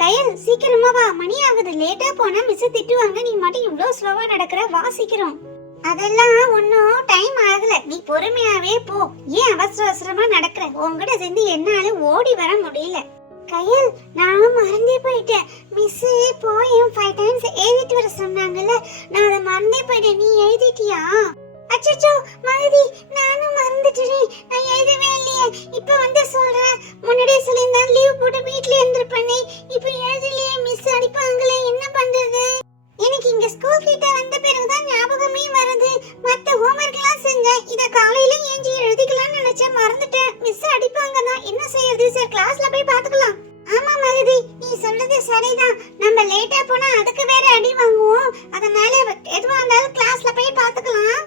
கயல் சீக்கிரமா வா, மணி ஆகுது. லேட்டா போனா மிஸ் திட்டுவாங்க. நீ மட்டும் இவ்ளோ ஸ்லோவா நடக்கற, வா சீக்கிரம். அதெல்லாம் ஒன்னும் டைம் ஆகல, நீ பொறுமையாவே போ. ஏன் அவசர அவசரமா நடக்கற? உன்கிட்ட சேர்ந்து என்னால ஓடி வர முடியல. கயல், நான் மறந்தே போயிட்டேன். மிஸ் போயும் 5 டைம்ஸ் எழுதிட்டு வர சொன்னாங்கல்ல, நான் அதை மறந்தே போயிட்டேன். நீ எழுதிட்டியா? அச்சச்சோ மகதி, நானும் மறந்துட்டேன். நான் எழுதவே இல்லையே. இப்ப வந்து சொல்றேன், முன்னாடியே சொல்லியிருந்தா லீவ் போட்டு வீட்ல இருந்திருப்பேனே. இப்ப எழுதலையே, மிஸ் அடிப்பாங்களே, என்ன பண்றது? எனக்கு இங்க ஸ்கூல் கிட்ட வந்த பிறகுதான் ஞாபகமே வருது. மத்த ஹோம்வொர்க் எல்லாம் செஞ்சேன். இத காலையில ஏஞ்சி எழுதிக்கலாம்னு நினைச்சேன், மறந்துட்டேன். மிஸ் அடிப்பாங்க தான், என்ன செய்யறது? சரி கிளாஸ்ல போய் பாத்துக்கலாம். ஆமா மகதி, நீ சொல்றது சரிதான். நம்ம லேட்டா போனா அதுக்கு வேற அடி வாங்குவோம். அதனால எதுவா இருந்தாலும் கிளாஸ்ல போய் பாத்துக்கலாம்.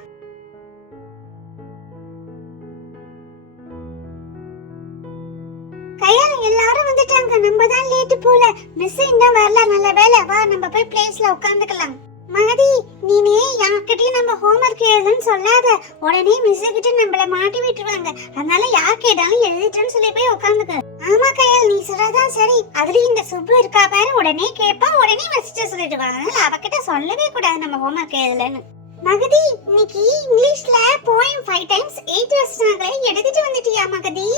கயல், எல்லாரும் வந்துட்டாங்க. நம்ம தான் லேட் போல. மிஸ் இன்னும் வரல. நல்ல வேளை. வா நம்ம போய் பிளேஸ்ல உட்கார்ந்துக்கலாம். மகதி, நீனே யார்கிட்டயும் நம்ம ஹோம்வொர்க் எழுதுன்னு சொல்லாத. உடனே மிஸ் கிட்ட நம்மள மாட்டி விட்டுருவாங்க. அதனால யார் கேட்டாலும் எழுதிட்டேன்னு சொல்லி போய் உட்கார்ந்துக்க. ஆமா கயல், நீ சொல்றதான் சரி. அதுலயும் இந்த சுப்பு இருக்கா பாரு, உடனே கேட்பா, உடனே மெசேஜ் சொல்லிடுவாங்க. அதனால அவகிட்ட சொல்லவே கூடாது நம்ம ஹோம்வொர்க் எழுதலன்னு. மகதி, இன்னைக்கு இங்கிலீஷ்ல போயம் 5 டைம்ஸ் 8 வர்ஸ்னாங்களே, எழுதிட்டு வந்துட்டியா மகதி?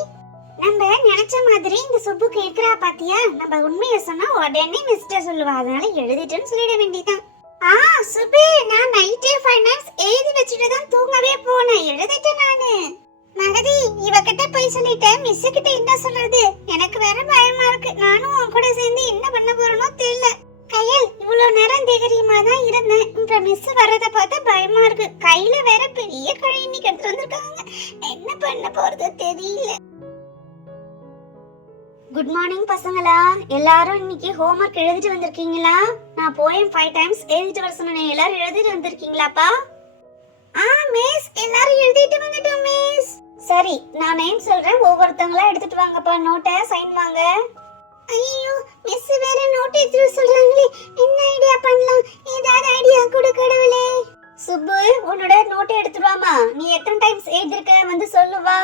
நம்ம நினைச்ச மாதிரி இந்த சுப்பு கேக்குறா பாத்தியா? நம்ம உண்மையை சொன்னா உடனே மிஸ்டர் சொல்லுவா. அதனால எழுதிட்டேன்னு சொல்லிட வேண்டியதான். சுப்பு, நான் நைட்டே 5 டைம்ஸ் எழுதி வச்சுட்டு தான் தூங்கவே போனேன். எழுதிட்டேன் நானு. மகதி, இவகிட்ட போய் சொல்லிட்டேன், மிஸ் கிட்ட என்ன சொல்றது? எனக்கு வேற பயமா இருக்கு. நானும் உன் கூட சேர்ந்து என்ன பண்ண போறேனோ தெரியல. கையல், இவ்வளவு நேரம் தைரியமா தான் இருந்தேன். இப்ப மிஸ் வரத பார்த்தா பயமா இருக்கு. கையில வேற பெரிய கழி இன்னைக்கு எடுத்துட்டு வந்திருக்காங்க. என்ன பண்ண போறது தெரியல. குட் மார்னிங் பசங்களா. எல்லாரும் இன்னைக்கு ஹோம்வொர்க் எழுதிட்டு வந்திருக்கீங்களா? நான் போயம் 5 டைம்ஸ் எழுதிட்டு வர சொன்னேன். எல்லாரும் எழுதிட்டு வந்திருக்கீங்களாப்பா? மிஸ், எல்லாரும் எழுதிட்டு வந்துட்டோம் மிஸ். சரி, நான் நேம் சொல்றேன், ஒவ்வொருத்தங்களா எடுத்துட்டு வாங்கப்பா. நோட்டை சைன் வாங்க. ஐயோ, மிஸ் வேற நோட் எடுத்து சொல்றாங்களே, என்ன ஐடியா பண்ணலாம்? ஏதாவது ஐடியா கொடு கடவுளே. சுப்பு, உன்னோட நோட் எடுத்துட்டு வாமா. நீ எத்தனை டைம்ஸ் எழுதிருக்க வந்து சொல்லுவா.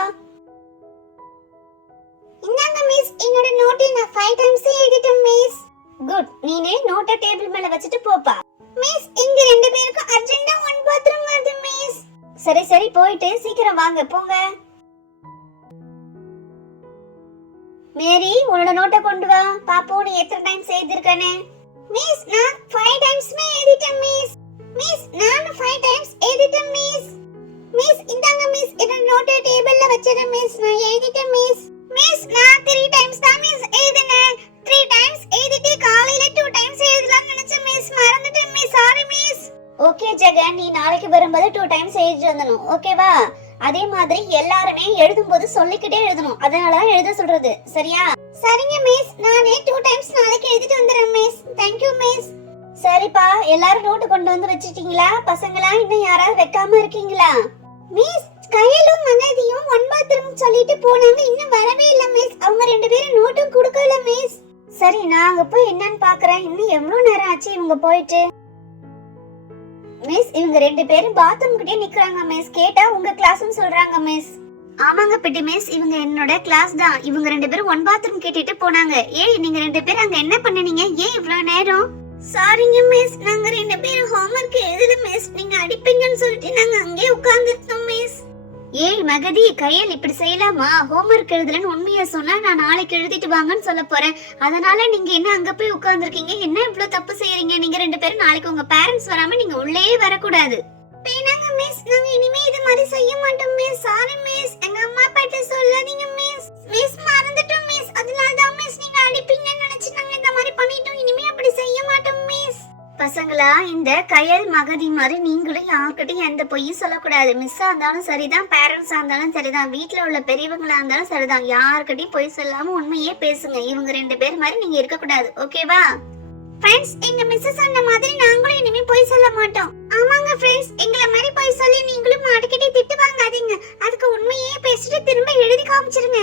இந்தாங்க மிஸ், என்னோட நோட்டை நான் 5 டைம்ஸ் எழுதிட்டேன் மிஸ். குட். நீனே நோட்டை டேபிள் மேல வச்சிட்டு போப்பா. மிஸ், இங்க ரெண்டு பேருக்கும் அர்ஜென்ட்டா ஒன் பாத்ரூம் வருது மிஸ். சரி சரி, போயிட்டு சீக்கிரம் வாங்க, போங்க. மேரி, உன்னோட நோட்டை கொண்டு வா. பாப்போம் நீ எத்தனை டைம்ஸ் எழுதிருக்கனே. மிஸ், நான் 5 டைம்ஸ்மே எழுதிட்டேன் மிஸ். மிஸ், நான் 5 டைம்ஸ் எழுதிட்டேன் மிஸ். மிஸ், இந்தாங்க மிஸ், என்னோட நோட்டை டேபிள்ல வச்சிரேன் மிஸ். நான் எழுதிட்டேன் மிஸ். மிஸ், நான் 3 டைம்ஸ் தான் மிஸ் எழுதினேன். 3 டைம்ஸ் எழுதிட்டு காலையில 2 டைம்ஸ் எழுதலாம்னு நினைச்சேன் மிஸ், மறந்துட்டேன் miss. Sorry miss. Okay Jagan, நீ நாளைக்கு வரும்போது 2 டைம்ஸ் எழுதிட்டு வரணும், ஓகேவா? அதே மாதிரி எல்லாரும் எழுதும்போது சொல்லிக்கிட்டே எழுதணும். அதனால தான் எழுத சொல்றது, சரியா? சரிங்க மிஸ், நானே 2 டைம்ஸ் நாளைக்கு எழுதிட்டு வந்துறேன் மிஸ். Thank you miss. சரிப்பா, எல்லாரும் நோட் கொண்டு வந்து வச்சிட்டீங்களா? பசங்களா இன்னும் யாராவது வைக்காம இருக்கீங்களா? மிஸ், கையிலும் மகதியும் 1 பாத்ரூம் சொல்லிட்டு போனாங்க, இன்னும் வரவே இல்ல மிஸ். அவங்க ரெண்டு பேரும் நோட்டும் கொடுக்கல மிஸ். சரி, நான் அங்க போய் என்னன்னு பாக்குறேன். இன்னும் எவ்வளவு நேரம் ஆச்சு இவங்க போயிட்டு? மிஸ், இவங்க ரெண்டு பேரும் பாத்ரூம் கிட்டே நிக்கறாங்க மிஸ். கேட்டா உங்க கிளாஸ்னு சொல்றாங்க மிஸ். ஆமாங்க பிட்டி மிஸ், இவங்க என்னோட கிளாஸ் தான். இவங்க ரெண்டு பேரும் 1 பாத்ரூம் கேட்டிட்டு போனாங்க. ஏய், நீங்க ரெண்டு பேரும் அங்க என்ன பண்ணீங்க? ஏன் இவ்வளவு நேரம்? சாரிங்க மிஸ், நாங்க ரெண்டு பேரும் ஹோம்வொர்க் எழுதல மிஸ். நீங்க அடிப்பீங்கன்னு சொல்லிட்டு நாங்க அங்கேயே உட்கார்ந்துட்டோம் மிஸ். ஏய் மகதி, கையல் இப்படி செய்யலாமா? ஹோம்வொர்க் எழுதலன்னு உண்மையா சொன்னா நான் நாளைக்கு எழுதிட்டு வாங்கன்னு சொல்ல போறேன். அதனால நீங்க என்ன அங்க போய் உட்கார்ந்துருக்கீங்க? என்ன இவ்வளவு தப்பு செய்யறீங்க? நீங்க ரெண்டு பேரும் நாளைக்கு உங்க பேரண்ட்ஸ் வராம நீங்க உள்ளே வரக்கூடாது. பேனாங்க மிஸ், நாங்க இனிமே இது மாதிரி செய்ய மாட்டோம் மிஸ். சாரி மிஸ், எங்க அம்மா அப்பாட்ட சொல்லாதீங்க மிஸ். மிஸ், மறந்துட்டோம் மிஸ். அதனால தான் மிஸ் நீங்க அடிப்பீங்கன்னு நினைச்சு நாங்க இந்த மாதிரி பண்ணிட்டோம். இனிமே அப்படி செய்ய மாட்டோம் மிஸ். பசங்களா, இந்த கையல் மகதி மாதிரி நீங்களும் யார்கிட்டயும் எந்த பொய்யும் சொல்லக்கூடாது. மிஸ்ஸா இருந்தாலும் சரிதான், பேரண்ட்ஸா இருந்தாலும் சரிதான், வீட்டுல உள்ள பெரியவங்களா இருந்தாலும் சரிதான், யார்கிட்டயும் பொய் சொல்லாம உண்மையே பேசுங்க. இவங்க ரெண்டு பேர் மாதிரி நீங்க இருக்கக்கூடாது, ஓகேவா? ஃப்ரெண்ட்ஸ், எங்க மிஸ் சொன்ன மாதிரி நாங்களும் இனிமே பொய் சொல்ல மாட்டோம். ஆமாங்க ஃப்ரெண்ட்ஸ், எங்கள மாதிரி பொய் சொல்லி நீங்களும் மாட்டிக்கிட்டே திட்டு வாங்காதீங்க. அதுக்கு உண்மையே பேசிட்டு திரும்ப எழுதி காமிச்சிருங்க.